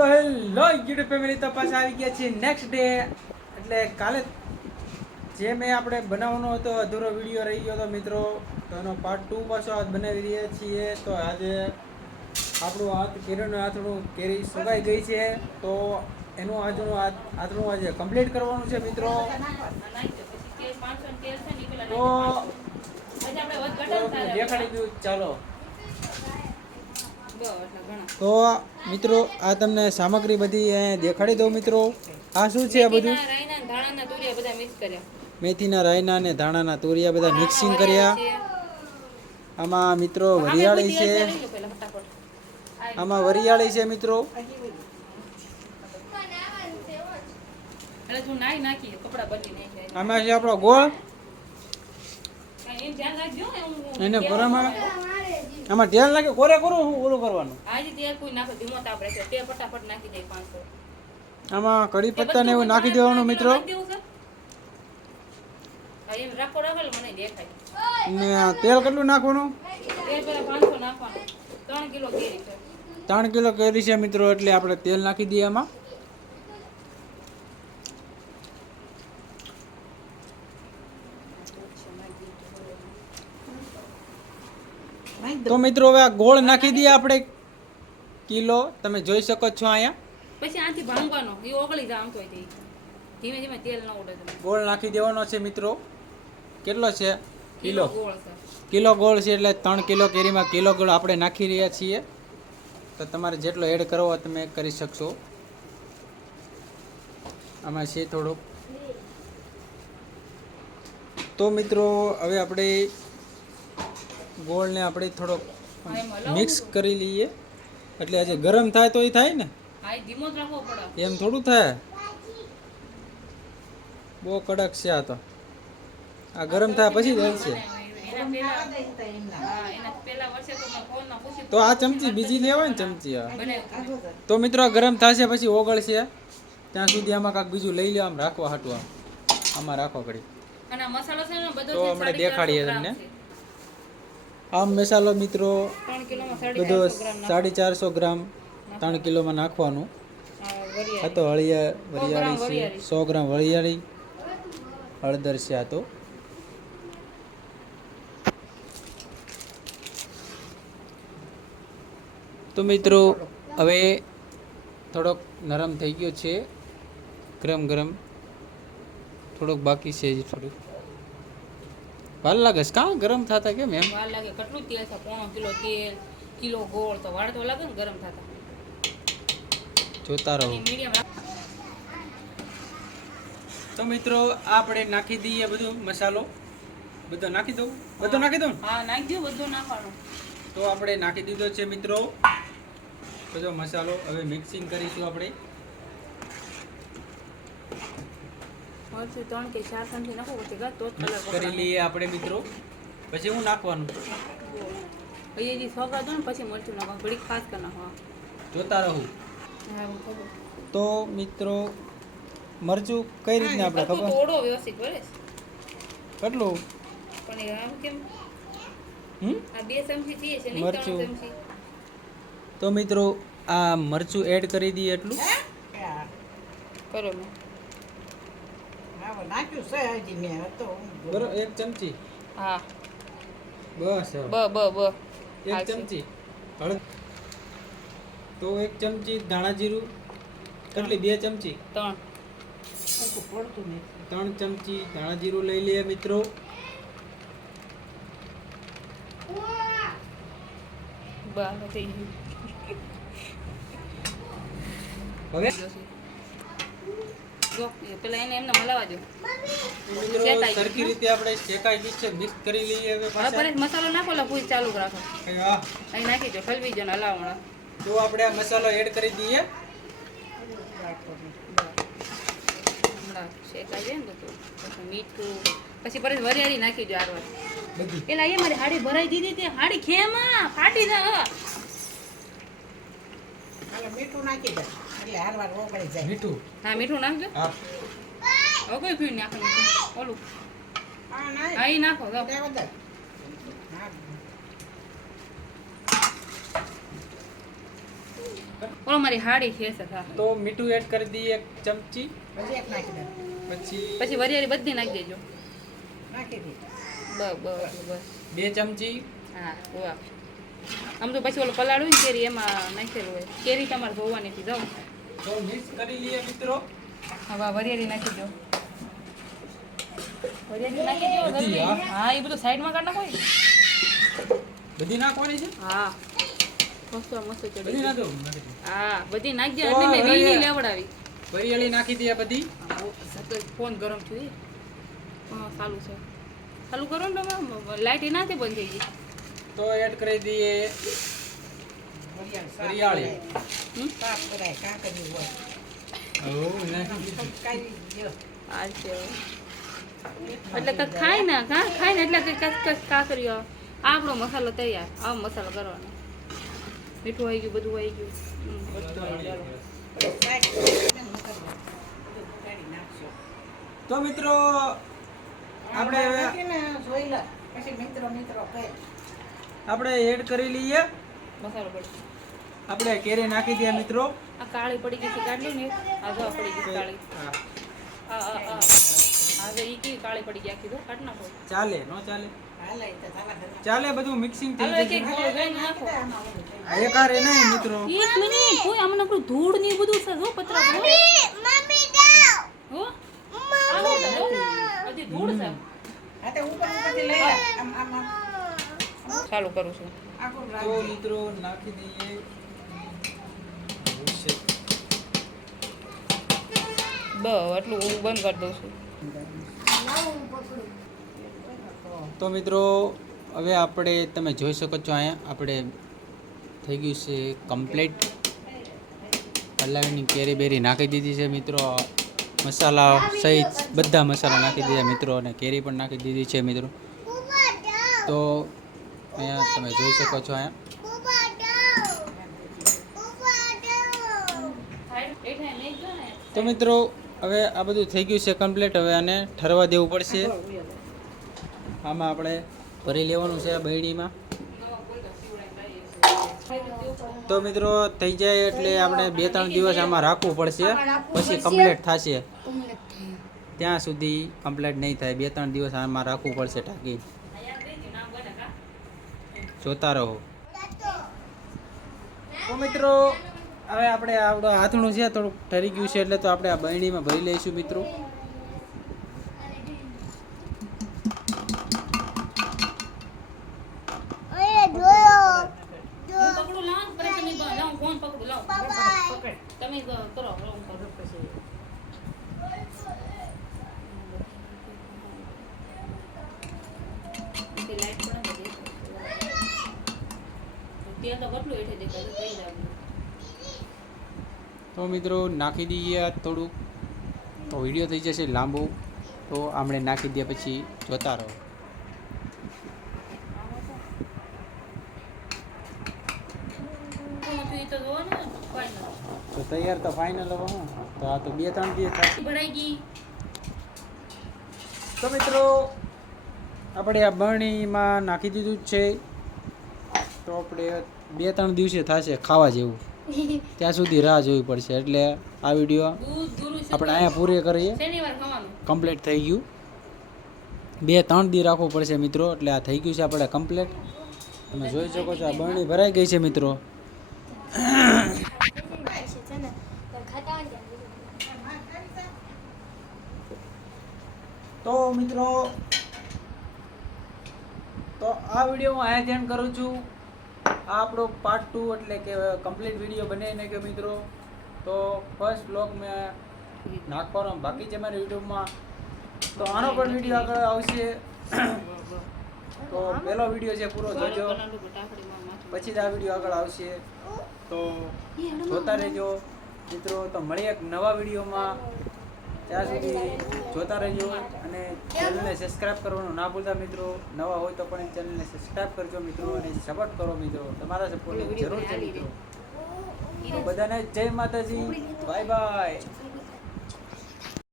તો hello YouTube family, તો પાછા આવી ગયા છીએ નેક્સ્ટ ડે. એટલે કાલે જે મેં આપણે બનાવવાનો હતો અધૂરો વિડીયો રહી ગયો હતો મિત્રો, તો એનો પાર્ટ 2 પાછો આજ બનાવી રહ્યા છીએ. તો આજે આપણું હાથ કેરીનું આથણું કેરી સુકાઈ ગઈ છે, તો એનું આથણું આજે કમ્પ્લીટ કરવાનું છે મિત્રો. તો દેખાડી દઉં, ચાલો. તો મિત્રો આ તમને સામગ્રી બધી દેખાડી દઉં મિત્રો. આ શું છે? આ બધું મેથીના રાયના અને ધાણાના તુરિયા બધા મિક્સિંગ કર્યા. આમાં મિત્રો વરિયાળી છે, આમાં વરિયાળી છે મિત્રો. આમાં છે આપણો ગોળ, એને ભરામાં આમાં તેલ નાખે કોરે કરો હું ઓલું કરવાનું. આમાં કઢી પત્તા ને એવું નાખી દેવાનું મિત્રો. ને તેલ કેટલું નાખવાનું? 3 કિલો કેરી છે મિત્રો, એટલે આપણે તેલ નાખી દઈએ આમાં. તો મિત્રો હવે આ ગોળ નાખી દઈએ આપણે કિલો, તમે જોઈ શકો છો અહીંયા. પછી આથી ભાંગવાનો, એ ઓગળી જાય આમ તો ધીમે ધીમે તેલ ન ઉડે. ગોળ નાખી દેવાનો છે મિત્રો. કેટલો છે? કિલો. ગોળ છે, કિલો ગોળ છે, એટલે 3 કિલો કેરીમાં કિલો ગોળ આપણે નાખી રહ્યા છીએ. તો તમારે જેટલો એડ કરવો તમે કરી શકશો. આમાં છે થોડુંક. તો મિત્રો હવે આપણે ગોળને આપણે થોડોક મિક્સ કરી લઈએ. એટલે આજે ગરમ થાય તો એ થાય ને, હા ધીમો જ રાખવો પડે. એમ થોડું થાય. બહુ કડક છે આ તો. આ ગરમ થાય પછી જ હલશે. તો આ ચમચી બીજી લેવાય ને ચમચી. તો મિત્રો ગરમ થશે પછી ઓગળશે, ત્યાં સુધી આમાં કાંઈક બીજું લઈ લો, આમ રાખવા હાટવા આમાં રાખો ઘડી. અને મસાલો છે ને બધો તો આપણે દેખાડીએ તમને. આમ મસાલો મિત્રો 3 કિલોમાં બધો 450 ગ્રામ 3 કિલોમાં નાખવાનું. આ તો વરિયાળી છે, 100 ગ્રામ વરિયાળી, હળદર છે આ તો. તો મિત્રો હવે થોડોક નરમ થઈ ગયો છે, ગરમ ગરમ થોડોક બાકી છે. થોડુંક વાર લાગે છે કાં ગરમ થતા? કેમ એમ વાર લાગે? કેટલું તેલ છે? 1/4 કિલો તેલ, કિલો ગોળ, તો વાર તો લાગે ને ગરમ થતા. જોતા રહો. મીડિયમ. તો મિત્રો આપણે નાખી દઈએ બધું મસાલો. બધો નાખી દઉં? બધો નાખી દઉં? હા નાખી દો, બધું નાખવાનું. તો આપણે નાખી દીધો છે મિત્રો બધો મસાલો. હવે મિક્સિંગ કરીશું આપણે. મરચું 3 કે 4 ચમચી નાખો પછી તો જ મિક્સ કરી લઈએ આપણે મિત્રો. પછી હું નાખવાનું? પછી જે સોગા દો ને પછી મરચું નાખવાનું, ઘડી ખાસ કરી નાખો. જોતા રહું. હા ખબર. તો મિત્રો મરચું કઈ રીતના આપણે ખબર? થોડો વ્યવસ્થિત બરે કેટલું? પણ આમ કેમ આ 2 ચમચી થઈએ છે નહીં, 3 મરચું. ચમચી. તો મિત્રો આ મરચું એડ કરી દઈએ એટલું. કરો મેં બરોબર 1 ચમચી. હા બસ બ 1 ચમચી હળદ. તો 1 ચમચી ધાણા જીરું. કેટલી? 2 ચમચી. 3 ચમચી ધાણા જીરું લઈ લઈએ મિત્રો. થઈ હવે જો પેલા એને એમને હલાવા દો. મિત્રો સરખી રીતે આપણે શેકાઈ ગઈ છે, મિક્સ કરી લઈએ. હવે હવે પછી મસાલો નાખો લા પૂરી ચાલુ રાખો. હા અહીં નાખી દો, હલવી દો ને હલાવણા. તો આપણે આ મસાલો એડ કરી દઈએ. હમણાં શેકાઈ જાય ને તો પછી મીઠું, પછી પરત વરિયાળી નાખી દો. આરવાર બધી પેલા એ મારી હાડી ભરાઈ દીધી તે હાડી ખેમાં ફાટી જાય. મીઠું નાખી દે એટલે હારવાર ઓગળી જાય. મીઠું. હા મીઠું નાખજો. હા હવે કોઈ પીવું નાખવાનું ઓલું. હા એ નાખો તો. ઓલો મારી હાડી છે હા. તો મીઠું એડ કરી દઈએ 1 ચમચી. પછી એક નાખી દે. પછી પછી વરિયાળી બધી નાખી દેજો. નાખી દે. બસ 2 ચમચી. હા વાહ. આમ તો પછી ઓલો પલાળું ને કેરી એમાં નાખેલું હોય. કેરી તમારે ધોવાની હતી જાઓ. તો મિક્સ કરી લઈએ મિત્રો. હવે આ વરિયાળી નાખી દો. વરિયાળી નાખી દો બધી, જલ્દી. હા. હા એ બધું સાઈડમાં કાઢ નાખો. બધી નાખવાની છે? હા મસ્ત મસ્ત બધી ચડી નાખો. હા બધી નાખી દો તો એટલે મેં હવે વીણી લેવડાવી. વરિયાળી નાખી દઈએ બધી. ફોન ગરમ થયું એ. હા ચાલુ છે. ચાલુ કરો ને તમે લાઈટ એ નાખે બંધ થઈ ગઈ. તો એડ કરી દઈએ વરિયાળી. સાફ કરાય કાંકરી હોય. કાંઈ જો. આ છે એટલે કંઈક ખાય ને ખાય ને એટલે કંઈક કાકરીઓ આપણો મસાલો તૈયાર. આવો મસાલો કરવાનો. મીઠું આવી ગયું બધું આવી ગયું. બધું આવી ગયું. શાક ને મસાલો. બધું કાઢી નાખશો. તો મિત્રો આપણે હવે નાખી ને જોઈ લે. પછી મિત્રો કહે. આપણે એડ કરી લઈએ. મસાલો પડી આપણે કેરી નાખી દઈએ મિત્રો. આ કાળી પડી ગઈ છે કાઢી ને આ જો આ પડી ગઈ છે કાળી. હા. હવે ઈ કેવી કાળી પડી ગઈ આખી જો કાઢ નાખો. ચાલે નો ચાલે? હાલે તો થવા દે. ચાલે, બધું મિક્સિંગ થઈ હાલો એક જશે. એક ગોળ ગાઈને નાખો. એક હારે નહીં મિત્રો. એક મિનિટ કોઈ આમાં નકરું ધૂળ ને એ બધું છે જો પતરા પર. હો આવો છે જો. હજી ધૂળ છે. હા તો ઉપર ઉપરથી લઈ લે. આમ ચાલુ કરું છું. આખું તો રાખી. મિત્રો નાખી દઈએ. એટલું હું બંધ કરી દઉં છું. તો મિત્રો હવે આપણે તમે જોઈ શકો છો અહીંયા આપણે થઈ ગયું છે કમ્પ્લીટ. હલાવીની કેરી બેરી નાખી દીધી છે મિત્રો. મસાલા સહિત બધા મસાલા નાખી દીધા મિત્રો, અને કેરી પણ નાખી દીધી છે મિત્રો. તો અહીંયા તમે જોઈ શકો છો અહીંયા. તો મિત્રો હવે આ બધું થઈ ગયું છે કમ્પ્લીટ. હવે આને ઠરવા દેવું પડશે. આમાં આપણે ભરી લેવાનું છે બહેણીમાં. તો મિત્રો થઈ જાય એટલે આપણે 2-3 દિવસ આમાં રાખવું પડશે, પછી કમ્પ્લીટ થશે. ત્યાં સુધી કમ્પ્લીટ નહીં થાય, 2-3 દિવસ આમાં રાખવું પડશે ઢાંકી. જોતા રહો. તો મિત્રો હવે આપણે આપણું હાથણું છે થોડુંક ઠરી ગયું છે, એટલે તો આપણે આ બહેણીમાં ભરી લઈશું મિત્રો. પકડું લાવ પછી તમે લાવ ફોન પકડું લાવ તમે કરો હું કરું પછી લાઈટ પણ બધી તેલ તો કેટલું હેઠે દેખાય કઈ જાવ. તો મિત્રો નાખી દઈએ આ થોડુંક, તો વિડીયો થઈ જશે લાંબુ. તો આપણે નાખી દઈએ પછી જોતા રહો. તો તૈયાર તો ફાઇનલ હવે હું તો આ તો 2-3 દિવસ થશે. ભરાઈ ગઈ. તો મિત્રો આપણે આ બરણીમાં નાખી દીધું જ છે. તો આપણે 2-3 દિવસે થશે ખાવા જેવું, ત્યાં સુધી રાહ જોવી પડશે. એટલે આ વિડીયો દૂધ દૂરું છે આપણે અહીંયા પૂરી કરીએ. શનિવાર ખાવાનું. કમ્પ્લીટ થઈ ગયું. 2-3 દી રાખવું પડશે મિત્રો. એટલે આ થઈ ગયું છે આપણે કમ્પ્લીટ. તમે જોઈ શકો છો આ બરણી ભરાઈ ગઈ છે મિત્રો. તો મિત્રો તો આ વિડીયો હું અહીંયા ધ્યાન કરું છું. આ આપણો પાર્ટ 2 એટલે કે કમ્પ્લીટ વિડીયો બનાવી નાખ્યો મિત્રો. તો ફર્સ્ટ બ્લોગ મેં નાખવાનો બાકી છે મારી યુટ્યુબમાં. તો આનો પણ વિડીયો આગળ આવશે. તો પહેલો વિડીયો છે પૂરો જોજો, પછી જ આ વિડીયો આગળ આવશે. તો જોતા રહેજો મિત્રો. તો મળીએ એક નવા વિડીયોમાં. ત્યાં સુધી જોતા રહેજો અને ચેનલને સબસ્ક્રાઈબ કરવાનું ના ભૂલતા મિત્રો. નવા હોય તો પણ ચેનલને સબસ્ક્રાઈબ કરજો મિત્રો, અને સપોર્ટ કરો મિત્રો. તમારા સપોર્ટની જરૂર છે મિત્રો. તો બધાને જય માતાજી, બાય બાય.